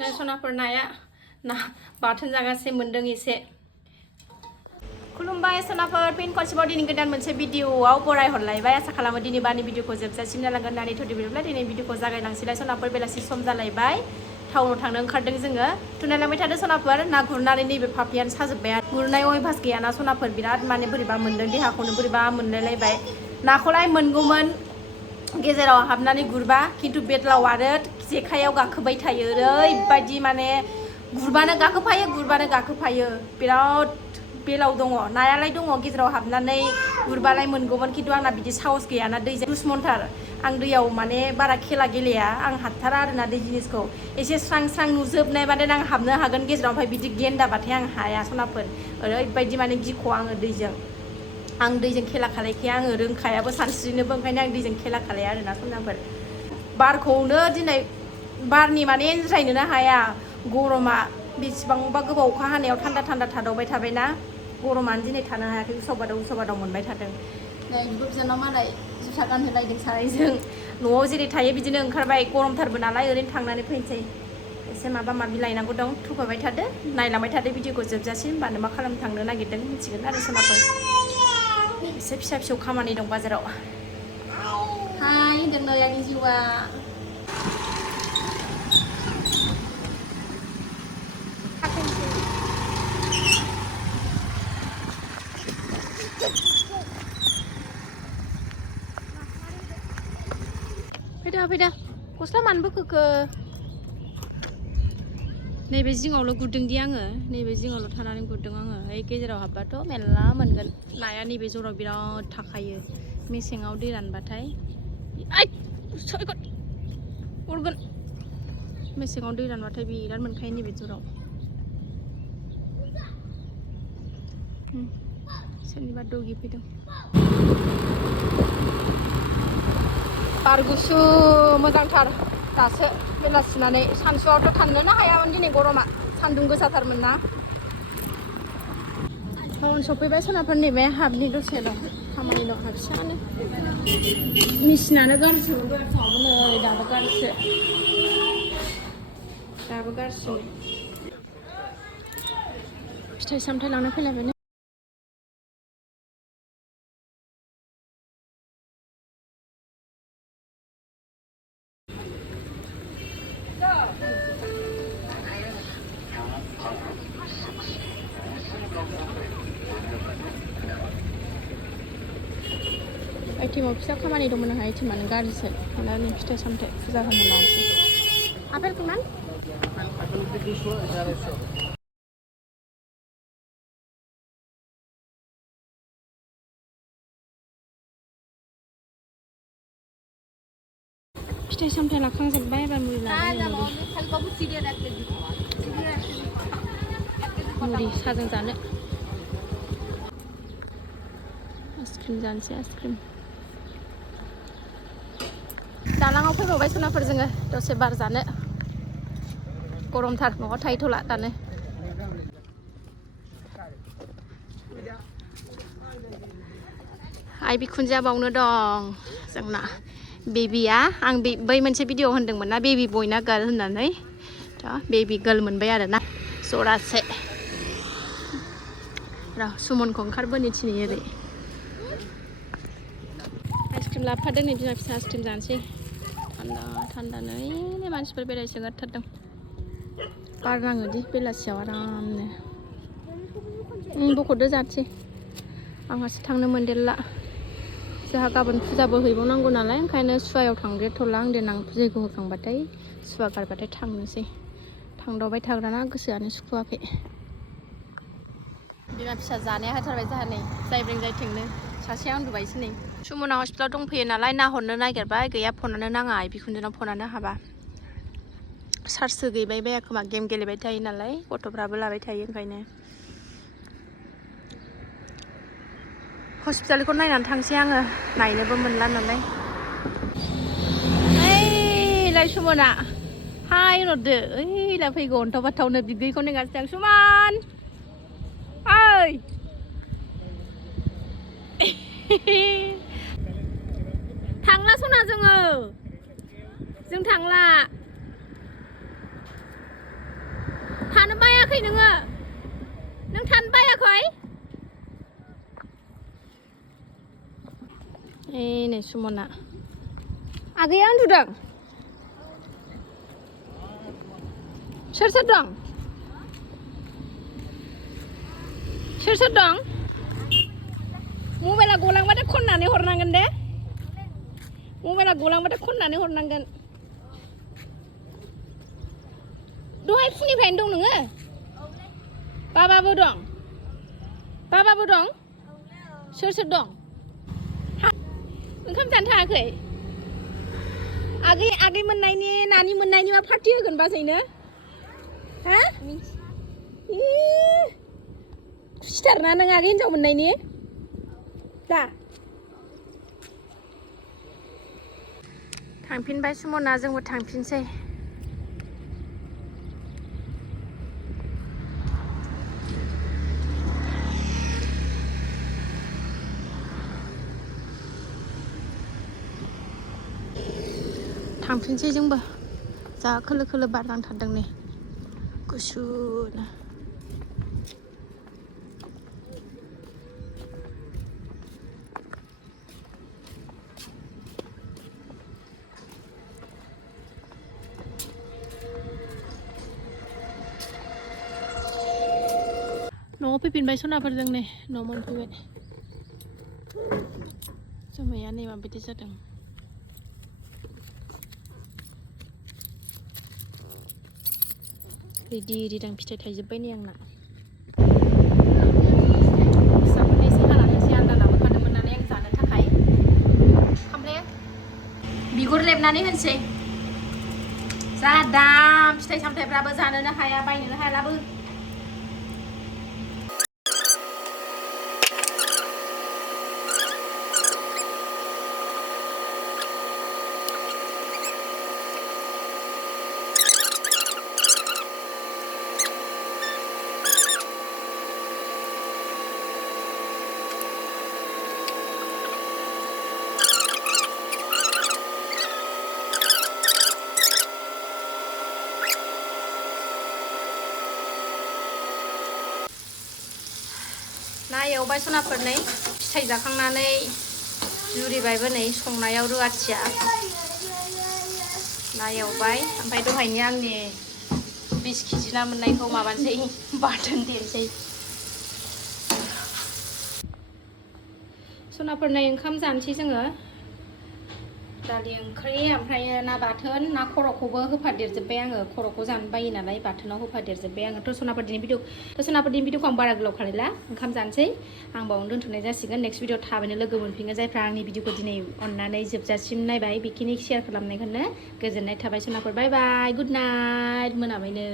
सनाफोर नाया ना बाथोन जागासे मोनदों एसे खुलुमबाय सनाफोर फिन खनसेबाव दिनै गोदान मोनसे भिडिअआव बरायहरलायबाय आसा खालामो दिनै बानि भिडिअखौ जोबजासिम जालांगोन होननानै थ'दिब्ला दिनै भिडिअखौ जागायलांसैलाय सनाफोर बेलासि सम जालायबाय टाउनाव थांनो ओंखारदों जोङो थुनायलांबाय थादों सनाफोर ना गुरनानै नैबे पापियानो साजोब्बाय गुरनाय अयभास गैयाना सनाफोर बिराद माने बोरैबा मोनदों देहाखौनो बोरैबा मोनलायलायबाय नाखौलाय मोनगौमोन गेजेराव हाबनानै गुरबा खिन्थु बेदलाव आरो जेखायाव गाखोबाय थायो ओरैबायदि माने गुरबानो गाखोफायो बिराद बेलाव दङ नायालाय दङ गेजेराव हाबनानै गुरबालाय मोनगौमोन खिन्थु आंना बिदि साहस गैयाना दैजों दुसमनथार आं दैयाव माने बारा खेला गेलेया आं हाथारा आरोना दै जिनिसखौ एसे स्रां स्रां नुजोबनाय माने आं हाबनो हागोन गेजेराव ओमफ्राय बिदि गेन्दाबाथाय आं हाया सनाफोर ओरैबायदि माने गिख' आङो दैजों आं दैजों खेला खालायखाया आङो रोंखायाबो सानस्रिनोबो ओंखायनो आं दैजों खेला खालाया आरोना सनाफोर बारखौनो दिनै बारनि माने एनज्रायनोनो हाया गरमा बेसेबांबा गोबाव अखा हानायाव थान्दा थान्दा थादावबाय थाबायना गरमानो दिनै थानो हायाखै उसाव बादाव मोनबाय थादों नै बिब' बिनानाव मालाय जुथा गानहोलायदों सानैजों न'आव जेरै थायो बिदिनो ओंखारबाय गरमथारबो नालाय ओरैनो थांनानै फैनोसै एसे माबा माबि लायनांगौ दं थुफाबाय थादो नायलांबाय थादो भिडिअखौ जोबजासिम होनबानो मा खालामनो थांनो नागिरदों मिथिगोन आरो सोनाफोर एसे फिसा फिसौ खामानि दं बाजाराव हाय होनदों नै आंनि जिउआ फैदा गस्ला मानो बोखोखो नैबे जिङावल' गुरदोंदि आङो नैबे जिङावल' थानानै गुरदों आङो ओइ गेजेराव हाबबाथ' मेरला मोनगोन नाया नैबे जराव बिराद थाखायो मेसेङाव दै रानबाथाय उरगोन मेसेङाव दै रानबाथाय बिराद मोनखायो नैबे जराव सोरनिबा दगि फैदों बार गुसु मोजांथार दासो बेलासिनानै सानसुआवथ' थानोनो हायामोन दिनै गरमा सान्दुं गोसाथारमोन ना टाउन सफैबाय सोनाफोर नैबे हाबनि दसे दं खामानि दं हाबसानो मेसिनानो गाज्रिसो नै दाबो गाज्रिसो फिथाइ सामथाइ लांनो फैलायबाय आइटेमाव फिसा खामानि दंमोन आंहा आइटेमानो गाज्रिसो दा नै फिथाइ सामथाइ फुजा होनो लांसै आपेल किमान फिथाइ सामथाइ लाखांजोब्बाय एबार मुरि लादों मुरि साजों जानो आइसक्रिम जानोसै आइसक्रिम दालाङाव फैबावबाय सोनाफोर जोङो दसे बार जानो गरमथार न'आव थाहैथ'ला दानो आइ बिखुनजोआ बावनो दं जोंना बेबिया आं बै मोनसे भिडिअ होनदोंमोन ना बेबि बय ना गार्ल होननानै थ' बेबि गार्ल मोनबाय आरो ना जरासे र' सुमनखौ ओंखारबोनो थिनै ओरै आइसक्रिम लाबोफादों नै बिमा फिसा आइसक्रिम जानोसै थान्दा नै मानसिफोर बेरायसोगारथारदों बार नाङोदि बेलासियाव आरामनो बख'दो जानोसै आंहासो थांनो मोनदेरला जोंहा गाबोन फुजाबो हैबावनांगौ नालाय ओंखायनो सुवायाव थांदेरथ'ला आं देनां जैग' होखांबाथाय सुवा गारबाथाय थांनोसै थांदावबाय थाग्राना गोसोआनो सुखुवाखै बिमा फिसा जानाया होथारबाय जोंहा नै जायब्रें जायथोंनो सासेया उन्दुबायसो नै सुमना हस्पिटालाव दंफैयो नालाय नाहरनो नागिरबाय गैया फनानो नाङा बिखुनजोनाव फनानो हाबा चार्जसो गैबाय बाया खोमा गेम गेलेबाय थायो नालाय गथ'फ्राबो लाबाय थायो ओंखायनो हस्पिटालखौ नायनानै थांसै आङो नायनोबो मोनला नालाय ओइलाय सुमना हाय होनहरदो ओइलाय फैगौ अन्थाव बाथावनो बिगैखौ नेगासिनो आं सुमन ओइ थांला सना जों थांला बायाखै नोङो नों थानो बायाखै नै सुमना आगैया उन्दुदों सोर सोर दं सोर सोर दं मबाइला गलांबाथाय खननानै हरनांगोन दे मबाइला गलांबाथाय खननानै हरनांगोन दहाय फुंनिफ्रायनो दं नोङो बाबाबो दं सोर सोर दं ओंखाम जानो थाङाखै आगै मोननायनि नानि मोननायनि मा पार्टि होगोन बाजैनो हा खुसिथारना नों आगै हिनजाव मोननायनि दा थांफिनबाय सुमना जोंबो थांफिनसै जोंबो जा खोलो खोलो बार नांथारदों नै गुसुनो न'आव फैफिनबाय सनाफोरजों नै न' मोनफैबाय जोमैया नै माबायदि जादों रिदि रिदां फिथाइ थाइजोब्बाय नै आंना फिसाफोरनो एसे हानानैसो आलदा लाबोखादोंमोन नालाय आं जानो थाखाय ओमफ्राय बिगुर लेबनानै होनोसै जा दाम फिथाइ सामथाइफ्राबो जानोनो हाया बायनोनो हायालाबो ना एवबाय सनाफोर नै फिथाइ जाखांनानै जुरिबायबो नै संनायाव रुवाथिया ना एवबाय ओमफ्राय दहायनि आंनि 20 केजि ना मोननायखौ माबानोसै बाथोन देनोसै सनाफोर नै ओंखाम जानोसै जोङो दालि ओंख्रि ओमफ्राय ना बाथोन ना खर'खौबो होफादेरजोब्बाय आङो खर'खौ जानो बायो नालाय बाथोनाव होफादेरजोब्बाय आङो सनाफोरनि भिडिअखौ आं बारा गोलाव खालायला ओंखाम जानोसै आं बावनो दोनथ'नाय जासिगोन नेक्स्ट भिडिअ थाबैनो लोगो मोनफिनगोन जायफ्रा आंनि भिडिअखौ दिनै अननानै जोबजासिम नायबाय बेखिनि शेयार खालामनायखौनो गोजोननाय थाबाय सनाफोर बाय बाय गुड नाइट मोनाबाय नै